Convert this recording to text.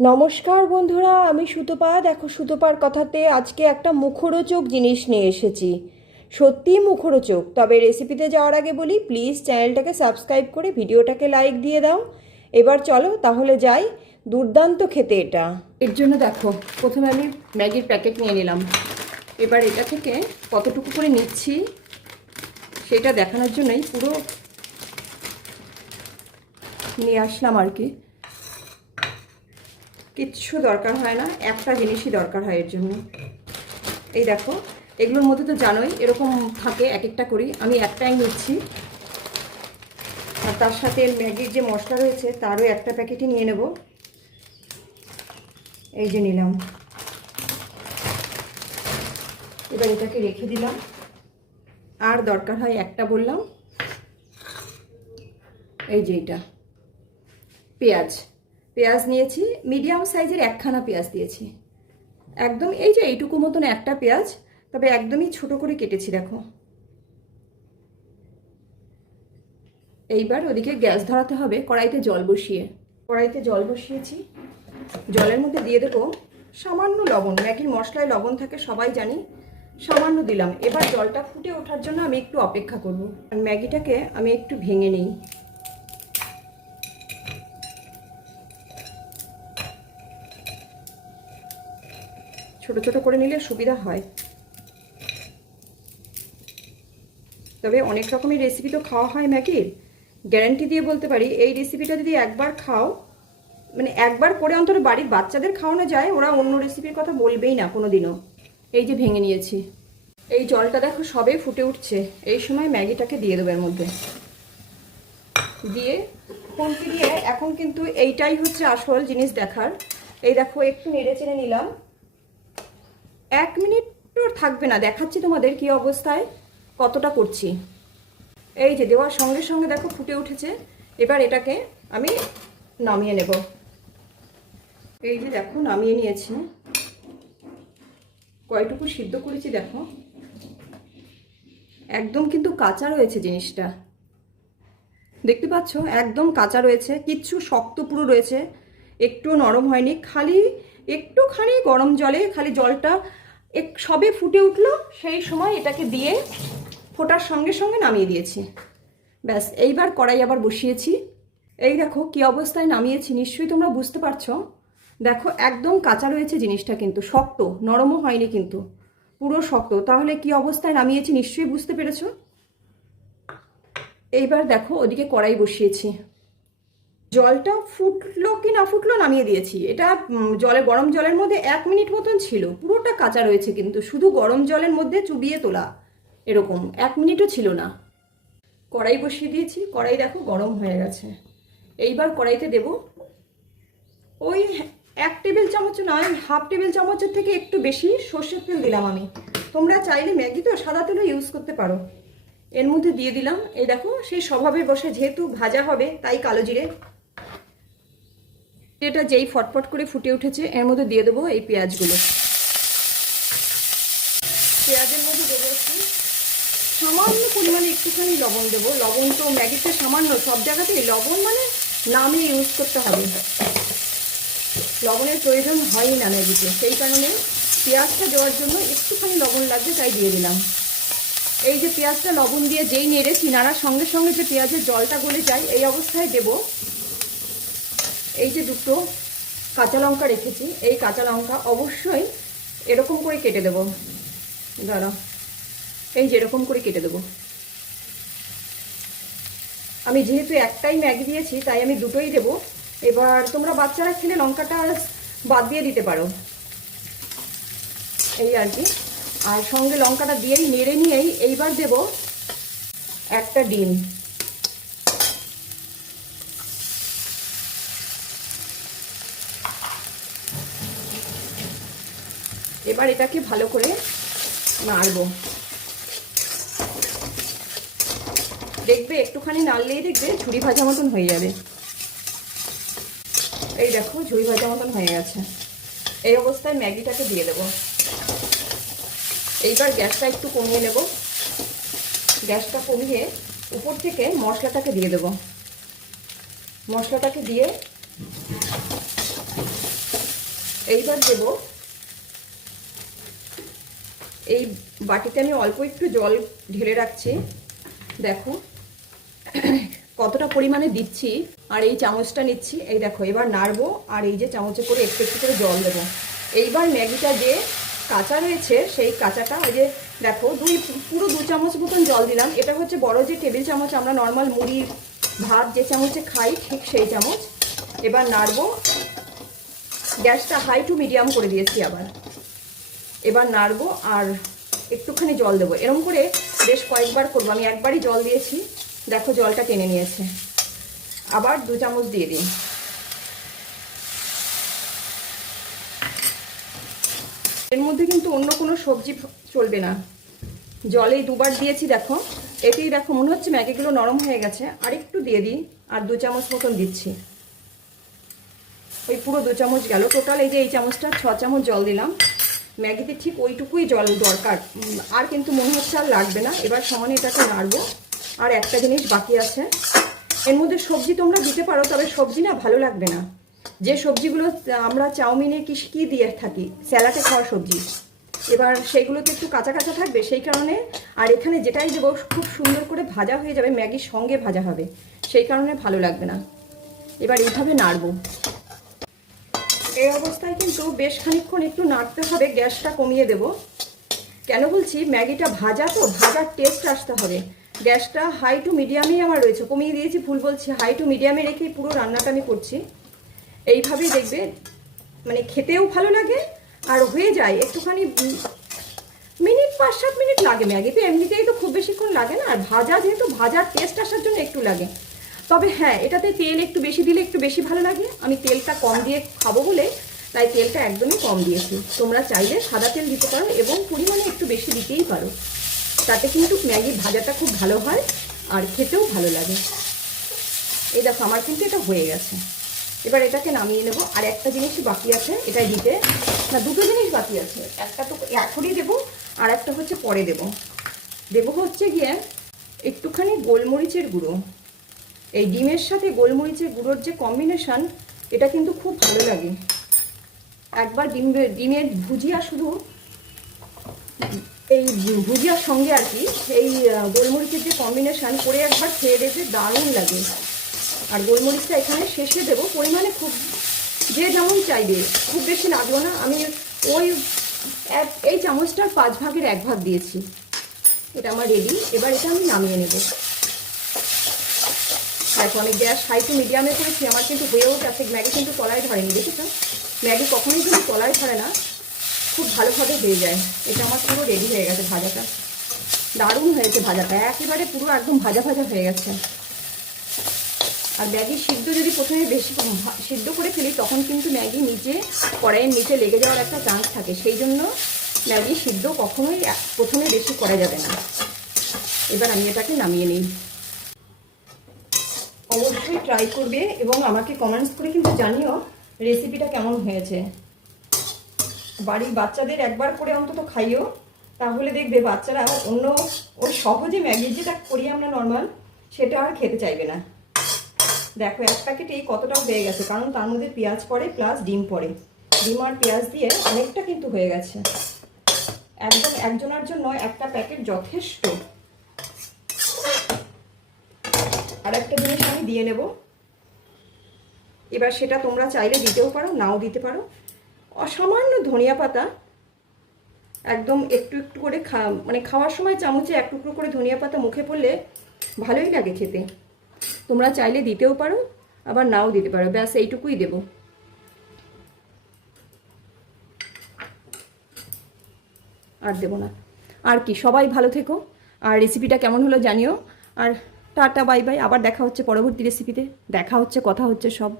নমস্কার বন্ধুরা, আমি সুতপা। দেখো সুতপার কথাতে আজকে একটা মুখরোচক জিনিস নিয়ে এসেছি। সত্যিই মুখরোচক। তবে রেসিপিতে যাওয়ার আগে বলি প্লিজ চ্যানেলটাকে সাবস্ক্রাইব করে ভিডিওটাকে লাইক দিয়ে দাও। এবার চলো, তাহলে যাই দুর্দান্ত খেতে এটা। এর জন্য দেখো, প্রথমে আমি ম্যাগির প্যাকেট নিয়ে নিলাম। এবার এটা থেকে কতটুকু করে নিচ্ছি, সেটা দেখানোর জন্যই পুরো নিয়ে আসলাম আর কি। কিচ্ছু দরকার হয় না, একটা জিনিসই দরকার হয় এর জন্য। এই দেখো, এগুলোর মধ্যে তো জানোই এরকম থাকে এক একটা করি। আমি একটাই নিচ্ছি। আর তার সাথে ম্যাগির যে মশলা রয়েছে, তারও একটা প্যাকেটই নিয়ে নেব। এই যে নিলাম। এবার এটাকে রেখে দিলাম। আর দরকার হয় একটা বললাম। এই যে এটা। পেঁয়াজ। পেঁয়াজ নিয়েছি মিডিয়াম সাইজের একখানা পেঁয়াজ দিয়েছি। একদম এই যে এইটুকু মতন একটা পেঁয়াজ, তবে একদমই ছোট করে কেটেছি, দেখো। এইবার ওদিকে গ্যাস ধরাতে হবে, কড়াইতে জল বসিয়ে। কড়াইতে জল বসিয়েছি। জলের মধ্যে দিয়ে দেবো সামান্য লবণ, ম্যাগির মশলায় লবণ থাকে, সবাই জানি, সামান্য দিলাম। এবার জলটা ফুটে ওঠার জন্য আমি একটু অপেক্ষা করব। আর ম্যাগিটাকে আমি একটু ভেঙে নিই। ছোট ছোট করে নিলে সুবিধা হয়। তবে অনেক রকমের রেসিপি তো খাওয়া হয় ম্যাগির। গ্যারান্টি দিয়ে বলতে পারি, এই রেসিপিটা যদি একবার খাও মানে একবার করে অন্তত বাড়ির বাচ্চাদের খাওয়ানো যায়, ওরা অন্য রেসিপির কথা বলবেই না কোনো দিনও এই যে ভেঙে নিয়েছি। এই জলটা দেখো সবে ফুটে উঠছে। এই সময় ম্যাগিটাকে দিয়ে দেবো এর মধ্যে। দিয়ে খুন্তি দিয়ে এখন কিন্তু এইটাই হচ্ছে আসল জিনিস দেখার। এই দেখো একটু নেড়ে চেড়ে নিলাম। এক মিনিটও থাকবে না, দেখাচ্ছি তোমাদের কি অবস্থায়, কতটা করছি। এই যে দেওয়ার সঙ্গে সঙ্গে দেখো ফুটে উঠেছে, এবার এটাকে আমি নামিয়ে নেব। এই যে দেখো, নামিয়ে নিয়েছি। কয়টুকু সিদ্ধ করেছি দেখো। একদম কিন্তু কাঁচা রয়েছে জিনিসটা। দেখতে পাচ্ছ? একদম কাঁচা রয়েছে, কিচ্ছু শক্ত পুরো রয়েছে একটু নরম হয়নি, খালি একটুখানি গরম জলে খালি জলটা এক সবে ফুটে উঠল, সেই সময় এটাকে দিয়ে ফোটার সঙ্গে সঙ্গে নামিয়ে দিয়েছি। ব্যাস, এইবার কড়াই আবার বসিয়েছি। এই দেখো কি অবস্থায় নামিয়েছি, নিশ্চয়ই তোমরা বুঝতে পারছ। দেখো একদম কাঁচা রয়েছে জিনিসটা কিন্তু, শক্ত, নরমও হয়নি কিন্তু, পুরো শক্ত। তাহলে কি অবস্থায় নামিয়েছি নিশ্চয়ই বুঝতে পেরেছ? এইবার দেখো ওদিকে কড়াই বসিয়েছি। জলটা ফুটলো কি না ফুটলো নামিয়ে দিয়েছি। এটা জলে, গরম জলের মধ্যে এক মিনিট মতন ছিল। পুরোটা কাঁচা রয়েছে কিন্তু, শুধু গরম জলের মধ্যে চুবিয়ে তোলা এরকম। এক মিনিটও ছিল না। কড়াই বসিয়ে দিয়েছি। কড়াই দেখো গরম হয়ে গেছে। এইবার কড়াইতে দেব ওই এক টেবিল চামচ নয়, হাফ টেবিল চামচের থেকে একটু বেশি সর্ষের তেল দিলাম আমি। তোমরা চাইলে ম্যাগি তো সাদা তেলও ইউজ করতে পারো। এর মধ্যে দিয়ে দিলাম। এই দেখো, সেই স্বভাবে বসে যেহেতু ভাজা হবে, তাই কালো জিরে এটা যেই ফটফট করে ফুটে উঠেছে, এর মধ্যে দিয়ে দেবো এই পেঁয়াজগুলো। পেঁয়াজের মধ্যে দেবো একটু। সামান্য পরিমাণে একটুখানি লবণ দেবো। লবণ তো ম্যাগিতে সামান্য, সব জায়গাতেই। লবণ মানে নামে ইউজ করতে হবে। লবণের প্রয়োজন হয় না ম্যাগিতে। সেই কারণে পেঁয়াজটা দেওয়ার জন্য একটুখানি লবণ লাগবে, তাই দিয়ে দিলাম। এই যে পেঁয়াজটা লবণ দিয়ে যেই নেড়েছি নাড়ার সঙ্গে সঙ্গে যে পেঁয়াজের জলটা গলে যায়, এই অবস্থায় দেব এই যে দুটো কাঁচা লঙ্কা রেখেছি, এই কাঁচা লঙ্কা অবশ্যই এরকম করে কেটে দেবো। দাঁড়া এই যে এরকম করে কেটে দেবো। আমি যেহেতু একটাই ম্যাগি দিয়েছি, তাই আমি দুটোই দেবো। এবার তোমরা বাচ্চারা খেলে লঙ্কাটা বাদ দিয়ে দিতে পারো। এই আর কি। আর সঙ্গে লঙ্কাটা দিয়েই, নেড়ে নিয়েই এইবার দেব একটা ডিম। এবার এটাকে ভালো করে নাড়বো। দেখবে, একটুখানি নাড়লেই দেখবে ঝুড়ি ভাজা মতন হয়ে যাবে। এই দেখো ঝুড়ি ভাজা মতন হয়ে গেছে। এই অবস্থায় ম্যাগিটাকে দিয়ে দেবো। এইবার গ্যাসটা একটু কমিয়ে নেব। গ্যাসটা কমিয়ে উপর থেকে মশলাটাকে দিয়ে দেব। মশলাটাকে দিয়ে এইবার দেব এই বাটিতে আমি অল্প একটু জল ঢেলে রাখছি। দেখো, কতটা পরিমাণে দিচ্ছি আর এই চামচটা নিচ্ছি। এই দেখো, এবার নাড়বো আর এই যে চামচে করে একটু একটু করে জল দেবো। এইবার ম্যাগিটা যে কাঁচা রয়েছে, সেই কাঁচাটা ওই যে দেখো, দুই, পুরো দু চামচ মতন জল দিলাম। এটা হচ্ছে বড় যে টেবিল চামচ, আমরা নর্মাল মুড়ি, ভাত যে চামচে খাই, ঠিক সেই চামচ। এবার নাড়বো। গ্যাসটা হাই টু মিডিয়াম করে দিয়েছি আবার। এবার নাড়বো আর একটুখানি জল দেবো। এরকম করে বেশ কয়েকবার করব। আমি একবারই জল দিয়েছি। দেখো জলটা টেনে নিয়েছে। আবার দু চামচ দিয়ে দিই। এর মধ্যে কিন্তু অন্য কোনো সবজি চলবে না। জলে দুবার দিয়েছি, দেখো। এতেই দেখো, মনে হচ্ছে ম্যাগিগুলো নরম হয়ে গেছে। আর একটু দিয়ে দিই আর দু চামচ মতন দিচ্ছি। ওই পুরো দু চামচ গেল। টোটাল এই যে এই চামচটা, ছ চামচ জল দিলাম। ম্যাগিতে ঠিক ওইটুকুই জল দরকার। আর কিন্তু মনে হচ্ছে আর লাগবে না। এবার সমানে এটাকে নাড়বো। আর একটা জিনিস বাকি আছে। এর মধ্যে সবজি তোমরা দিতে পারো, তবে সবজি না ভালো লাগবে না। যে সবজিগুলো আমরা চাউমিনে কি, কী দিয়ে থাকি, স্যালাডে খাওয়া সবজি। এবার সেইগুলোতে একটু কাঁচা কাঁচা থাকবে, সেই কারণে আর এখানে যেটাই দেবো, খুব সুন্দর করে ভাজা হয়ে যাবে, ম্যাগির সঙ্গে ভাজা হবে। সেই কারণে ভালো লাগবে না। এবার এইভাবে নাড়বো। এই অবস্থায় কিন্তু বেশ খানিক্ষণ একটু নাড়তে হবে, গ্যাসটা কমিয়ে দেব। কেন বলছি, ম্যাগিটা ভাজা তো, ভাজার টেস্ট আসতে হবে। গ্যাসটা হাই টু মিডিয়ামেই আমার রয়েছে, কমিয়ে দিয়েছি, ভুল বলছি হাই টু মিডিয়ামে রেখেই পুরো রান্নাটা আমি করছি। এইভাবেই দেখবে মানে খেতেও ভালো লাগে, আর হয়ে যায়, একটুখানি মিনিট পাঁচ সাত মিনিট লাগে ম্যাগিতে এমনিতেই তো খুব বেশিক্ষণ লাগে না, আর ভাজা যেহেতু ভাজার টেস্ট আসার জন্য একটু লাগে। তবে হ্যাঁ এটাতে তেল একটু বেশি দিলে একটু বেশি ভালো লাগে। আমি তেলটা কম দিয়ে খাব বলে, তাই তেলটা একদমই কম দিয়েছি। তোমরা চাইলে সাদা তেল দিতে পারো এবং পরিমাণে একটু বেশি দিতেই পারো। তাতে কিন্তু ম্যাগির ভাজাটা খুব ভালো হয় আর খেতেও ভালো লাগে। এই দেখো, আমার কিন্তু এটা হয়ে গেছে। এবার এটাকে নামিয়ে নেব। আর একটা জিনিসই বাকি আছে এটা দিতে। না, দুটো জিনিস বাকি আছে। একটা তো এখনই দেবো, আর একটা হচ্ছে পরে দেব। দেবো হচ্ছে গিয়ে একটুখানি গোলমরিচের গুঁড়ো। এই ডিমের সাথে গোলমরিচের গুঁড়োর যে কম্বিনেশান এটা কিন্তু খুব ভালো লাগে। একবার ডিম ডিমের ভুজিয়া শুধু এই ভুজিয়ার সঙ্গে আর কি, এই গোলমরিচের যে কম্বিনেশান করে একবার খেয়ে দেখবে দারুণ লাগে। আর গোলমরিচটা এখানে শেষে দেবো, পরিমাণে খুব, যে যেমন চাইবে, খুব বেশি লাগল না। আমি ওই এক, এই চামচটার পাঁচ ভাগের এক ভাগ দিয়েছি। এটা আমার রেডি এবার এটা আমি নামিয়ে নেব। দেখো আমি গ্যাস হাই টু মিডিয়ামে করেছি, আমার কিন্তু হয়েও গেছে ম্যাগি কিন্তু তলায় ধরেনি, দেখেছ? ম্যাগি কখনোই কিন্তু তলায় ধরে না, খুব ভালোভাবে হয়ে যায়। এটা আমার পুরো রেডি হয়ে গেছে ভাজাটা। দারুণ হয়েছে ভাজাটা, একেবারে পুরো একদম ভাজা ভাজা হয়ে গেছে। আর ম্যাগি সিদ্ধ যদি প্রথমে বেশি সিদ্ধ করে ফেলি, তখন কিন্তু ম্যাগি নিচে, কড়াইয়ের নিচে লেগে যাওয়ার একটা চান্স থাকে। সেই জন্য ম্যাগি সিদ্ধ কখনোই, প্রথমে বেশি করা যাবে না। এবার আমি এটাকে নামিয়ে নিই। অবশ্যই ট্রাই করবে এবং আমাকে কমেন্টস করে কিন্তু জানিও রেসিপিটা কেমন হয়েছে। বাড়ির বাচ্চাদের একবার করে অন্তত খাইও, তাহলে দেখবে বাচ্চারা অন্য ওই সহজে ম্যাগি যেটা করি আমরা নর্মাল সেটা আর খেতে চাইবে না। দেখো, এক প্যাকেট এই কতটাও হয়ে গেছে, কারণ তার মধ্যে পেঁয়াজ পড়ে প্লাস ডিম পড়ে। ডিম আর পেঁয়াজ দিয়ে অনেকটা কিন্তু হয়ে গেছে। একদম একজনের জন্য একটা প্যাকেট যথেষ্ট। আর একটা জিনিস আমি দিয়ে নেব। এবার সেটা তোমরা চাইলে দিতেও পারো, নাও দিতে পারো। অসামান্য ধনিয়া পাতা, একদম একটু একটু করে খা মানে খাওয়ার সময় চামচে এক টুকরো করে ধনিয়া পাতা মুখে পড়লে ভালোই লাগে খেতে। তোমরা চাইলে দিতেও পারো, আবার নাও দিতে পারো, ব্যাস এইটুকুই দেব। আর দেবো না। আর কি, সবাই ভালো থেকো। আর রেসিপিটা কেমন হলো জানিও। আর টাটা বাই বাই। আবার দেখা হচ্ছে পরবর্তী রেসিপিতে দেখা হচ্ছে কথা হচ্ছে সব।